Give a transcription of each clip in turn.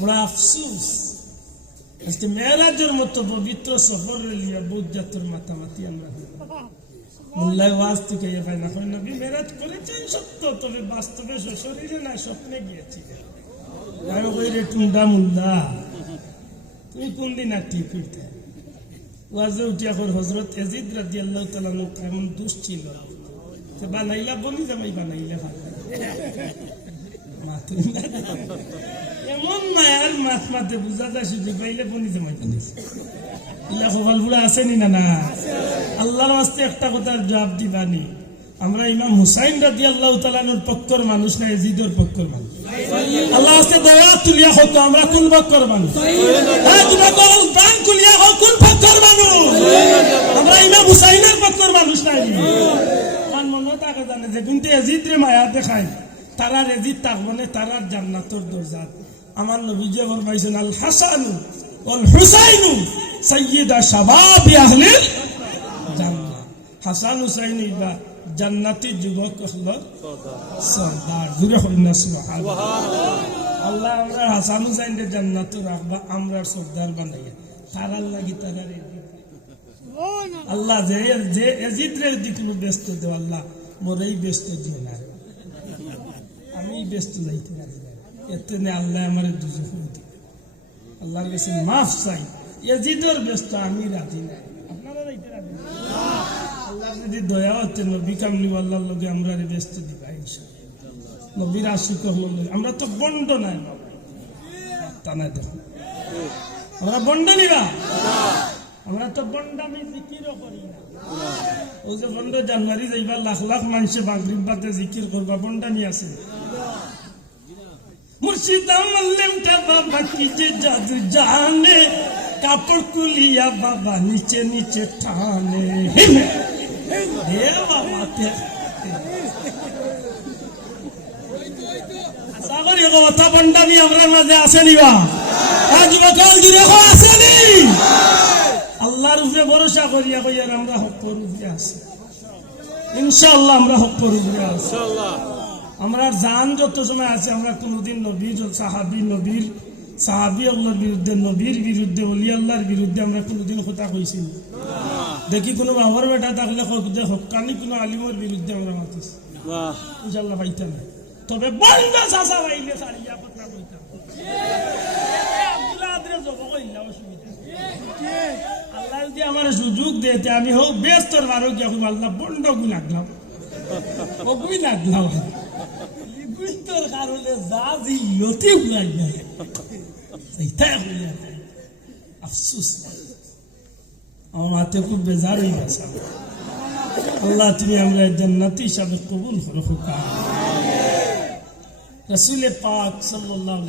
বড় আফসুস। আজকে মেয়েরাজের মতো পবিত্র সফর লিয়া বৌদ্ধ জাতর মাতামাতি আমরা। মোল্লায় ওয়াজ থেকে ইয়ে তবে বাস্তবে শরীরে না, স্বপ্নে গিয়েছি। আমি কই রে টুন্ডা মুল্লা তুমি কোন দিন আর ঠিক হইতে ওয়াজে উঠিয়া কর হজরত এজিদ রাজি আল্লাহ তালানু কেমন দুষ ছিল বানাইলা বলি জামাই বানাইলে ভালো। এমন মায়ার মাছ মাতে বুঝা যায় সুযোগ পাইলে বনি জামাই বানাইছে ইলা খবল বুড়া আসেনি না না আল্লাহর আস্তে একটা কথার জবাব দিবানি আমরা ইমাম হুসাইন রাজি আল্লাহ তালানুর পক্ষর মানুষ না এজিদর পক্ষর মানুষ আল্লাহ আস্তে দয়া তুলিয়া হ্যাঁ, দান তুলিয়া হোক কোন পক্ষর মানুষ আমরা ইমাম হুসাইনের পক্ষর নাই মনে থাকে জানে যে কিন্তু এজিদ রে মায়া দেখায় তারার এজিদ থাকব না তারার জান্নাতর দরজাত। আমার নবীজি ফরমাইছেন, আল হাসানু ওয়াল হুসাইনু সাইয়্যিদা শাবাবি আহলিল জান্নাত। হাসান হুসাইন ইবা জান্নাতি যুবক হলো হল না, সুবহানাল্লাহ। আল্লাহ আমরা হাসান হুসাইন রে জান্নাত রাখবা, আমরা সর্দার বানাইয়া। তারার লাগি আল্লাহ যে যে এজিদ রে দিকুলো ব্যস্ত দেও, আল্লাহ মোরেই ব্যস্ত দিও না। আমি ব্যস্ত যাইতে না। এতে আল্লাহ আমার দুজো আল্লাহর কাছে মাফ চাই। এজিদর ব্যস্ত, আমি রাজি নাই নবী? জানুয়ারি যাইবা, লাখ লাখ মানুষে বাগরিব বাদে জিকির করবা বন্ডামি আছে মুর্শিদ মাল্লেমটা বাবা কি যে জাদু জানে? কাপড় কুলিয়া বাবা নিচে নিচে টানে। হে কথা আমরা বা? আল্লাহর ভরসা করিয়া কইয়ার আমরা হকর উপরে আছি। ইনশাআল্লাহ আমরা হকর উপরে আছি। আমরা জান যত সময় আছে আমরা কোনোদিন নবীর সাহাবি নবীর সাহাবি আল্লাহর বিরুদ্ধে নবীর বিরুদ্ধে অলি আল্লাহর বিরুদ্ধে আমরা কোনোদিন কথা কইছি না। দেখি কোনো বাবার বেটা থাকলে হকানি কোনো আলিমের বিরুদ্ধে আমরা মাতিছি ইনশাল্লাহ পাইতাম না। তবে বন্ধ চাষা পাইলে সারিয়া কথা কইতাম। আল্লাহ যদি আমার সুযোগ আমি হোক ব্যস্তর বারো গিয়া খুব আল্লাহ বন্ড গুই লাগলাম ও গুই লাগলাম গুইতর কারণে যা যে ইয়তে গুলাই নাই এইটাই হইয়া যায়। আফসোস। আমার হাতে খুব বেজার হয়ে গেছে আল্লাহ তুমি আমরা জান্নাতি হিসাবে কবুল করো হুকা রসুলে পাক আলাইহি সাল্লাম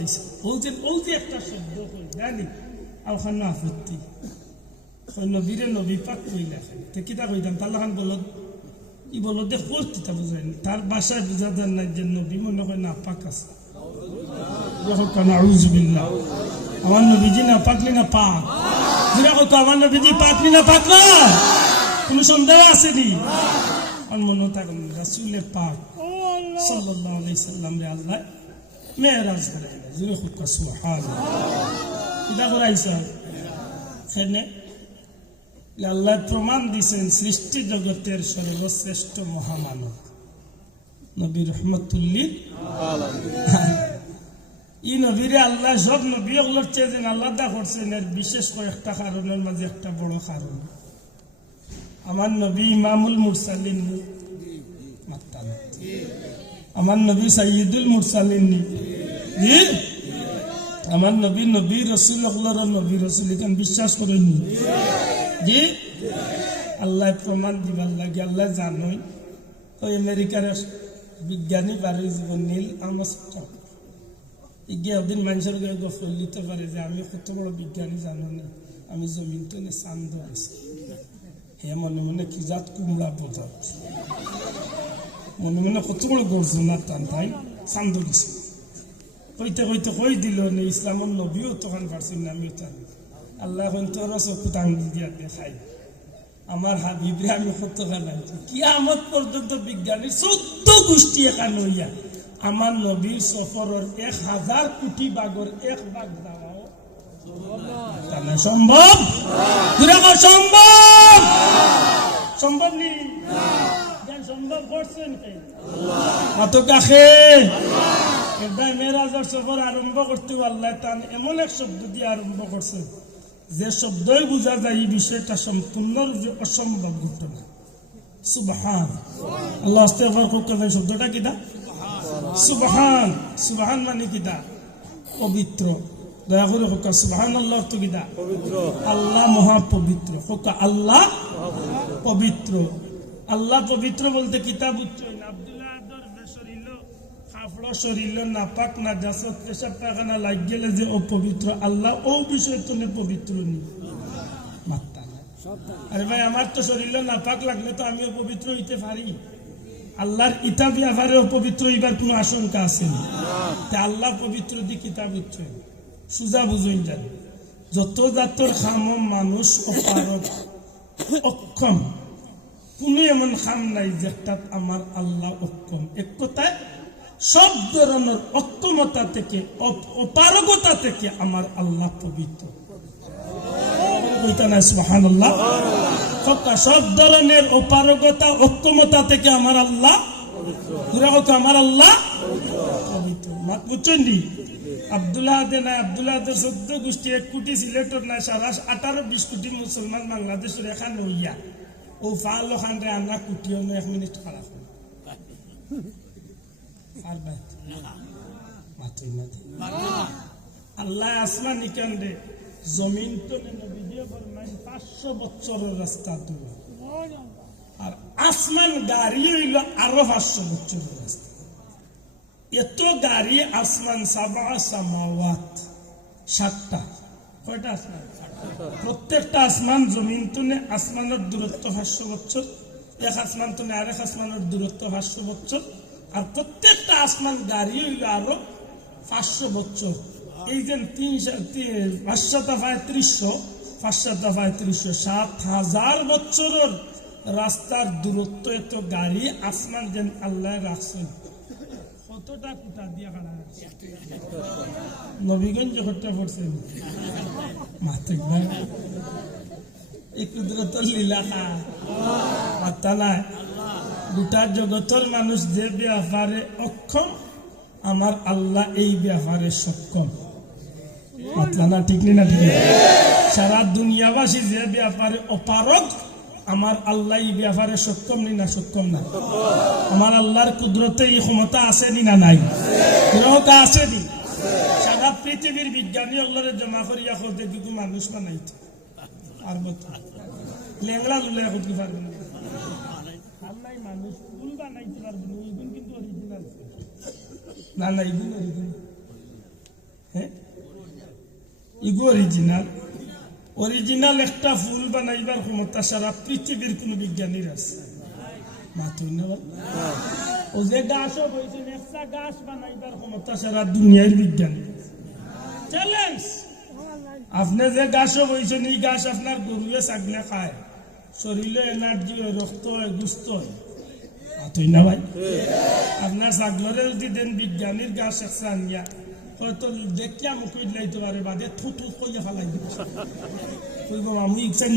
বলতে বলতে একটা শব্দ জানি। আলখানা আপত্তি নবীরে নবী পাক কইলা। তে কিতা কইতাম? তাল্লাহান বলদ ই বলদ দে কোচ তা বুঝাইনি তার বাসায় বুঝা দেন না যে নবী মনে হয় না পাক আছে আমার নবীজি না পাকলি না পাক? যেটা কত আমার নবীজি পাকলি না পাক না? কোনো সন্দেহ আছে নি আমার মনে থাকুন রাসুলে পাক। সাল্লাল্লাহু আলাইহি সাল্লাম রে আল্লাহ মেরাজ করাইলা জুরে খুকা সুবহানাল্লাহ। এটা করাইছা সেনে আল্লাহ প্রমাণ দিছেন সৃষ্টি জগতের সর্বশ্রেষ্ঠ মহামানব। নবী রহমতুল্লিল ই নবীরে আল্লাহ সব নবী ওগুলোর চেয়ে যেন আল্লাহ করছেন, এর বিশেষ কয়েকটা কারণের মাঝে একটা বড় কারণ। আমার নবী ইমামুল মুরসালিন। আমার নবী সাইয়দুল মুরসালিন? আমার নবী নবী রসুল ওগুলোর নবী রসুল, এখানে বিশ্বাস করেননি জি? আল্লাহ প্রমাণ দিবার লাগে, আল্লাহ জানোই। ওই আমেরিকার বিজ্ঞানী বাড়ি জীবন নীল আমস্ট্রং ইগে একদিন মানুষের গায়ে গফল পারে যে, আমি কত বড় বিজ্ঞানী জানো না? আমি জমিন তো নে চান্দ আছি। হে মনে মনে কি জাত কুমড়া বোঝাত মনে মনে কত বড় গর্জন টান, তাই? চান্দ দিছে কইতে কইতে কই দিল ইসলামের নবীও তখন পারছেন না আমিও তার আল্লাহ দিয়া দেখাই। আমার হাবিবরে আমি কত খানাইছি কিয়ামত পর্যন্ত বিজ্ঞানী চোদ্দ গোষ্ঠী এখানে হইয়া, আমার নবীর সফরের এক হাজার কোটি বাগর এক বাগ দেওয়াও সম্ভব? করছেন আরম্ভ করতে তান এমন এক শব্দ দিয়ে আরম্ভ করছে। যে শব্দই বোঝা যায় এই বিষয়টা সম্পূর্ণ রূপে অসম্ভব ঘটনা। সুবহান। আল্লাহ আস্তেগফার করতে শব্দটা কিটা? সুবহান। সুবহান মানে কিটা? পবিত্র। দয়া করে হোক সুবহান আল্লাহ তো কিটা? আল্লাহ মহা পবিত্র আল্লাহ পবিত্র। আল্লাহ পবিত্র বলতে কিতাব উচ্চ আব্দুল্লাহ আদর শরীর নাপাক না জাসত পেশাব গেলে যে অপবিত্র আল্লাহ, ও বিষয় তো পবিত্র নি। আরে ভাই, আমার তো নাপাক লাগলে আমি অপবিত্র হইতে পারি। আল্লাহর ইতা ব্যাপারে অপবিত্র হইবার কোনো আশঙ্কা আছে না? আল্লাহ পবিত্র দি কিতাব উচ্চ সুজা বুঝুন যান। যত জাতর খাম মানুষ অপারক অক্ষম, কোনো এমন খাম নাই যেটাত আমার আল্লাহ অক্ষম। এক কথায় সব ধরনের অক্ষমতা থেকে, অপ- অপারগতা থেকে আমার আল্লাহ পবিত্র। সব ধরনের অপারগতা, অক্ষমতা থেকে আমার আল্লাহ কথা আমার আল্লাহ বুঝছেন আব্দুল্লাহ নাই, আব্দুল্লাহ চোদ্দ গোষ্ঠী, এক কোটি সিলেটর নাই, সারা আঠারো বিশ কোটি মুসলমান বাংলাদেশের এখান হইয়া। ও ফাল খান রে আনা কোটি অন্য এক মিনিট খারাপ আর ভাই মাতুই না দে। আল্লাহ আসমান জমিন তো পাঁচশো বছরের রাস্তা দূর আর আসমান গাড়ি হইল আরও পাঁচশো বছরের রাস্তা। এত গাড়ি আসমান সাবা সামাওয়াত। সাতটা। কয়টা আসমান? প্রত্যেকটা আসমান জমিন তুনে আসমানের দূরত্ব পাঁচশো বছর। এক আসমান তুনে আরেক আসমানের দূরত্ব পাঁচশো বছর। আর প্রত্যেকটা আসমান গাড়ি হইল আরও পাঁচশো বছর। এই যে তিন পাঁচশো দফায় ত্রিশশো পাঁচশো দফায় ত্রিশশো, সাত হাজার বছরের রাস্তার দূরত্ব এত গাড়ি আসমান যেন আল্লাহ রাখছেন। কতটা কুটা দিয়া খানা নবীগঞ্জ ঘটটা পড়ছেন মাত্রিক ভাই। এই কুদরতর লীলা মাত্তা নাই। গোটা জগতের মানুষ যে ব্যাপারে অক্ষম আমার আল্লাহ এই ব্যাপারে সক্ষম। না, ঠিক নি ঠিক? সারা দুনিয়াবাসী যে ব্যাপারে অপারক আমার আল্লাহ এই ব্যাপারে সক্ষম নি না সক্ষম না? আমার আল্লাহর কুদরতে এই ক্ষমতা আছে নি না নাই? গ্রহটা আছে নি? সারা পৃথিবীর বিজ্ঞানী আল্লাহরে জমা করিয়া করতে কিন্তু মানুষ না নাই আর লেংলা লুলে এখন কি পারবে না ফুল বানাইতে পারবে না এগুন কিন্তু অরিজিনাল না না এগুন অরিজিনাল হ্যাঁ? ইগো অরিজিনাল অরিজিনাল একটা ফুল বানাইবার ক্ষমতা সারা পৃথিবীর কোন বিজ্ঞানীর আছে। মাতুন ও যে গাছও বলছেন একটা গাছ বানাইবার ক্ষমতা সারা দুনিয়ার বিজ্ঞানী চ্যালেঞ্জ আপনি যে গাছও বলছেন এই গাছ আপনার গরুয়ে ছাগলে খায়। শরীরে এনার্জি হয় রক্ত হয় গুস্ত হয়। আপনার ছাগলরে দেন বিজ্ঞানীর একসা আনিয়া, হয়তো দেখিয়া মুখে লাইতে পারে বাদে থুতু কইয়া ফেলাই কইব আমি ইচ্ছাই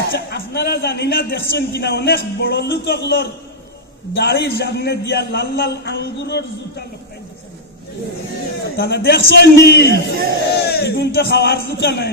আচ্ছা আপনারা জানি না, দেখছেন কিনা, অনেক বড় লোকগুলোর গাড়ির সামনে দিয়া লাল লাল আঙ্গুরের জুতা দেখছেন নি? খাওয়ার জুতা নাই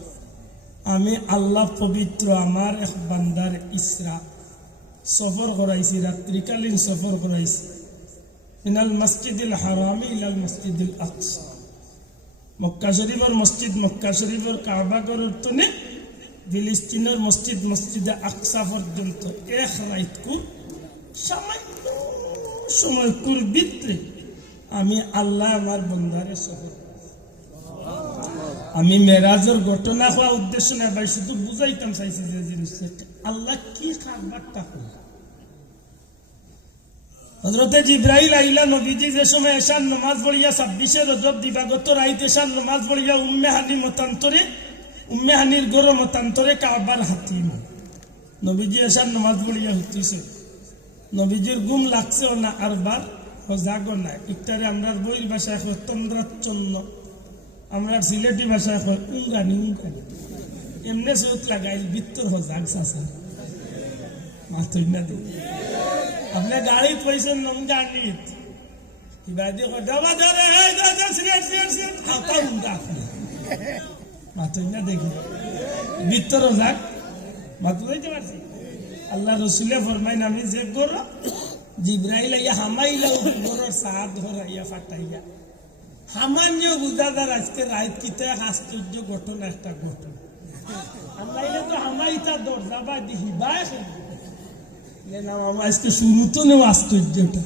আমি আল্লাহ পবিত্র আমার এক বান্দার ইসরা সফর করাইছি রাত্রিকালীন সফর করাইছি মিনাল মসজিদুল হারামি ইলাল মসজিদুল আকসা মক্কা শরীফের মসজিদ মক্কা শরীফের কাবা গড়ের তনে ফিলিস্তিনের মসজিদ মসজিদে আকসা পর্যন্ত এক রাইতকু সামান্য সময় ভিতরে আমি আল্লাহ আমার বন্ধারে সফর আমি মেরাজের ঘটনা হওয়া উদ্দেশ্য না ভাই, শুধু বুঝাইতাম চাইছি যে জিনিস আল্লাহ কি খাবারটা হল হজরতে জিব্রাইল আইলা নবীজি যে সময় এশান নমাজ পড়িয়া ছাব্বিশে রজব দিবাগত রাইত এশান নমাজ পড়িয়া উম্মে হানি মতান্তরে, উম্মে হানির গরো মতান্তরে কাবার হাতিম নবীজি এশান নমাজ পড়িয়া হতিছে। নবীজির গুম লাগছে না আর বার জাগো না। ইত্যাদি আমরা বইয়ের ভাষায় হয় তন্দ্রাচ্ছন্ন। আমরা সিলেটি ভাষায় হয় উঙ্গানি উঙ্গানি। এমনি চোখ লাগাইল, বিত্তর হজাক চাষা মাথুই না দিই আপনি গাড়ি পয়সা নম গাড়িত কিবা দিয়ে কয়, দাবা ধরে এই দা দা সিগারেট সিগারেট সিগারেট খাতা আপনি। মাথুই না দেখি বিত্তর হজাক মাথু যাইতে পারছি। আল্লাহ রসুলে ফরমাইন, আমি যে গর জিব্রাইল আইয়া হামাইলা গরর সাহাত ধরাইয়া ফাটাইয়া সামান্য বুঝাদার আজকে রাত কিতে আশ্চর্য ঘটনা একটা ঘটনা আল্লাহ তো হামাইতা দরজা বা দিহিবাই না আজকে শুরু তো নেও আশ্চর্যটা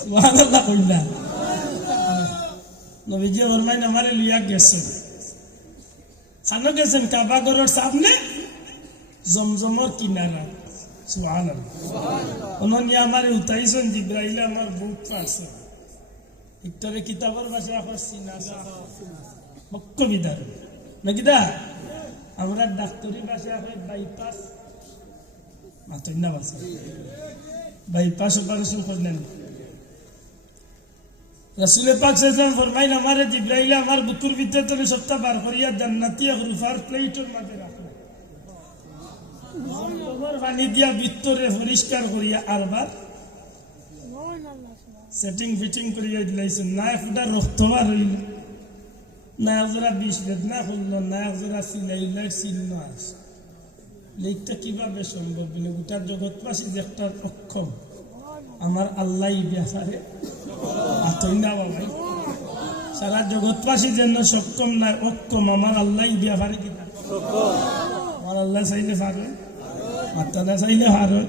সুবহানাল্লাহ কইলা। নবীজি ফরমাইন আমারে লিয়া গেছেন। খানো গেছেন কাবা ঘরের সামনে জমজমর কিনারা সুহান অনন্য আমার উঠাইছেন জিব্রাইলে আমার বুক পারছে ভিতরে কিতাবের ভাষা আমার সিনা বক্ক বিদার নাকি আমরা ডাক্তারি ভাষা হয় বাইপাস মাতই না বাসা বাইপাস অপারেশন করলেন রসুল পাক সাল্লাম ফরমাইন আমার জিব্রাইলে আমার বুকুর ভিতরে তুমি সপ্তাহ বার করিয়া জান্নাতি রুফার প্লেটের মাঝে দিয়া ভিতরে পরিষ্কার করিয়া আরবার সেটিং ফিটিং করিয়া দিলাইছেন না ফুটা রক্ত বার হইল না একজোড়া বিষ বেদনা করল না একজোড়া সিলাইল চিহ্ন আছে লেখটা কীভাবে সম্ভব? বলে গোটা জগৎবাসী যে একটা অক্ষম। আমার আল্লাহ ব্যাপারে আতই না বাবাই। সারা জগৎবাসী যেন সক্ষম নাই অক্ষম। আমার আল্লাহ ব্যাপারে কি আমার আল্লাহ চাইলে পারেন। মাত্রা না চাইলে পারেন।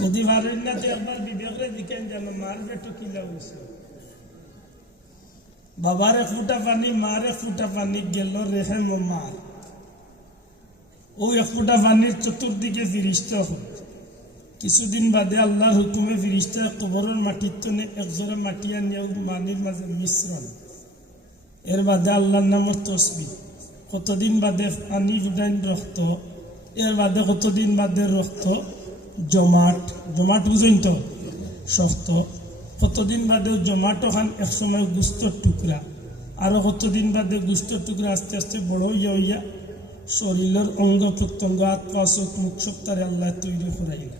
যদি পারেন না তো একবার বিবেকরে দিকেন যেন মার পেটো কিলা হয়েছে বাবারে ফুটা পানি, মারে ফুটা পানি, গেল রেহে মার। ও এক ফুটা পানির চতুর্দিকে ফিরিস্তা হল। কিছুদিন বাদে আল্লাহর হুকুমে ফিরিস্তা কবরের মাটির তনে একজোড়া মাটি আনিয়া মানির মাঝে মিশ্রণ। এর বাদে আল্লাহর নামর তসবি। কতদিন বাদে পানি ফুটাইন রক্ত? এর বাদে কতদিন বাদে রক্ত? জমাট জমাট বুঝেন তো? শক্ত। কতদিন বাদে জমাটো খান? একসময় গুস্তর টুকরা। আরও কতদিন বাদে গুস্তর টুকরা আস্তে আস্তে বড় হইয়া হইয়া শরীরের অঙ্গ প্রত্যঙ্গ পা, চোখ, মুখ সপ্তাহে আল্লাহ তৈরি করাইল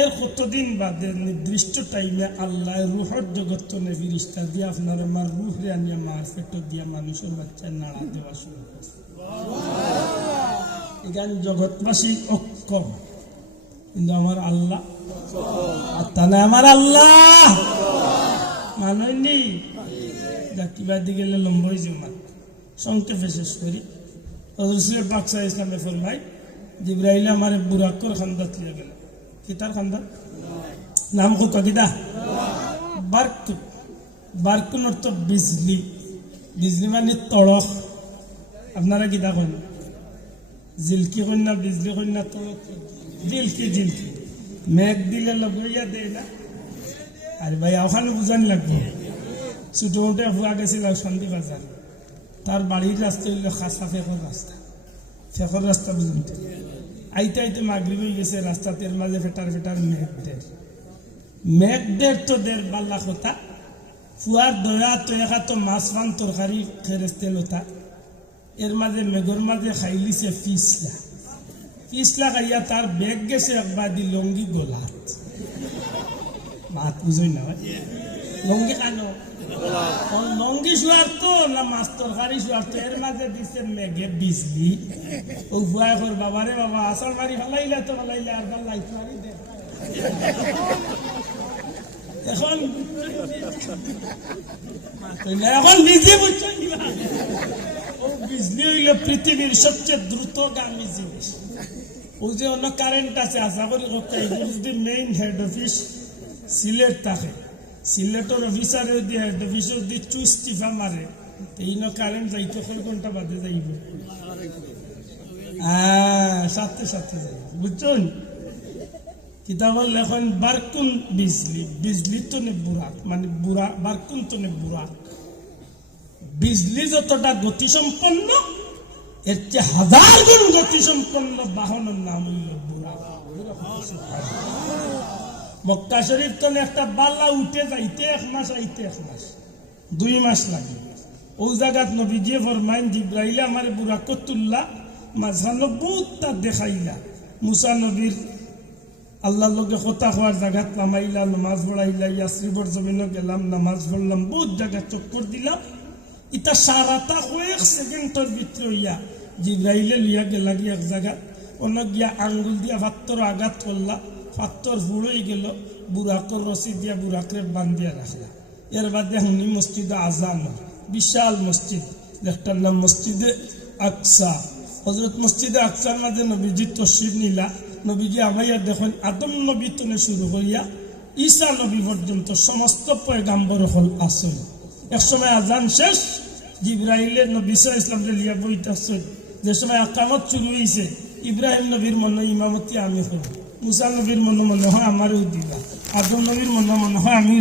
এর কতদিন বাদে নির্দিষ্ট টাইমে আল্লাহ রুহর জগৎ নেবিরিস্তা দিয়ে আপনার আমার রুহ রে আনিয়া মার পেট দিয়া মানুষের বাচ্চায় নাড়া দেওয়া শুরু করছে এখানে জগৎবাসী অক্ষম। কিন্তু আমার আল্লাহ। আর তাহলে আমার আল্লাহ। মাননি কিবা দিকে গেলে লম্বা হয়েছে মাত সংক্ষেপে শেষ করি। হজরত বাক্সা ইসলামে ফরমাই জিব্রাইলে আমার বুড়াক্কর খান্দাত লিয়ে গেল কিতার খান্দা নাম কত কিতা বার্ক। বার্কুন অর্থ বিজলি। বিজলি মানে তড়ক। আপনারা কিতা কন জিলকি কন্যা, বিজলি কন্যা তো জিলকি জিলকি মেঘ দিলে লগাইয়া দেয় না। আর ভাই ওখানে বুঝানি লাগবে। ছোট মোটে হুয়া গেছিল সন্ধি বাজার তার বাড়ির রাস্তা হইল খাসা ফেকর রাস্তা। ফেকর রাস্তা বুঝুন আইতে আইতে মাগরিব হয়ে গেছে, রাস্তাতের মাঝে ফেটার ফেটার মেঘ দের মেঘ দের তো দের বাল্লা কথা ফুয়ার দয়া তো একা তো মাছ ফান তরকারি খেরেস্তে লতা এর মাঝে, মেঘর মাঝে খাইলিছে ফিসলা। ফিসলা খাইয়া তার বেগ গেছে একবার দি লঙ্গি গোলাত। মাত বুঝই না লঙ্গি খানো লঙ্গি শোয়ার তো, না মাছ তরকারি শোয়ার তো? এর মাঝে দিচ্ছে মেঘে বিজলি। ও ভুয়া কর বাবারে বাবা আসল মারি ফেলাইলে তো, ফেলাইলে আর ভালো লাইট মারি এখন। এখন নিজে বুঝছ ও, বিজলি হইল পৃথিবীর সবচেয়ে দ্রুতগামী জিনিস। ওই যে অন্য কারেন্ট আছে আশা করি কথা এগুলো যদি মেইন হেড অফিস সিলেট থাকে। সিলেটের অফিসারে যদি হেড অফিসে যদি চুজ টিফা মারে এই ন কারেন্ট যাইতে কয় ঘণ্টা বাদে যাইব? আহ, সাথে সাথে যাইব বুঝছেন? কিতাবর লেখন বারকুন বিজলি বিজলি তো নে বুড়াক মানে বুড়া বারকুন তো নে বুড়াক বিজলি যতটা গতি সম্পন্ন এর চেয়ে হাজার গুণ গতি সম্পন্ন বাহনের নাম মক্কা শরীফ তো একটা বাল্লা উঠে যাইতে এক মাস, আইতে এক মাস, দুই মাস লাগে। ও জায়গাত নবী যে ফরমাইন জিব্রাইলে আমার বুড়া কতুল্লা মাঝখানো বহুতটা দেখাইলা। মুসা নবীর আল্লাহর লগে কথা হওয়ার জায়গাত নামাইলা, নামাজ পড়াইলা ইয়াসরিবর জমিনও গেলাম, নামাজ পড়লাম, বহুত জায়গা চক্কর দিলাম। ইটা সারাটা কয়েক সেকেন্ডের ভিতরে হইয়া। জিব্রাইলে লইয়া গেলা গিয়া এক জায়গাত অনেক গিয়া আঙ্গুল দিয়া ফাত্তর আঘাত করলা, ফাত্তর ফুড়ই গেল, বুড়াকর রসি দিয়া বুড়াকরে বান্ধিয়া রাখলা। এর বাদে হুনি মসজিদে আজান। বিশাল মসজিদ। যেটার নাম মসজিদে আকসা। হজরত মসজিদে আকসার মাঝে নবীজি তসির নিলা। নবীজি আমাইয়া দেখেন, আদম নবী তনে শুরু করিয়া ঈসা নবী পর্যন্ত সমস্ত পয়গাম্বর হল আসল। এক সময় আজান শেষ ইব্রাহিমের নবী ইসলাম লিয়া বইটা যে সময় আকামত শুরু হয়েছে ইব্রাহিম নবীর মনে ইমামতি আমি হল মুসা নবীর মনে মনে হয় আমারও দিবা। আদম নবীর মনে মনে হয় আমি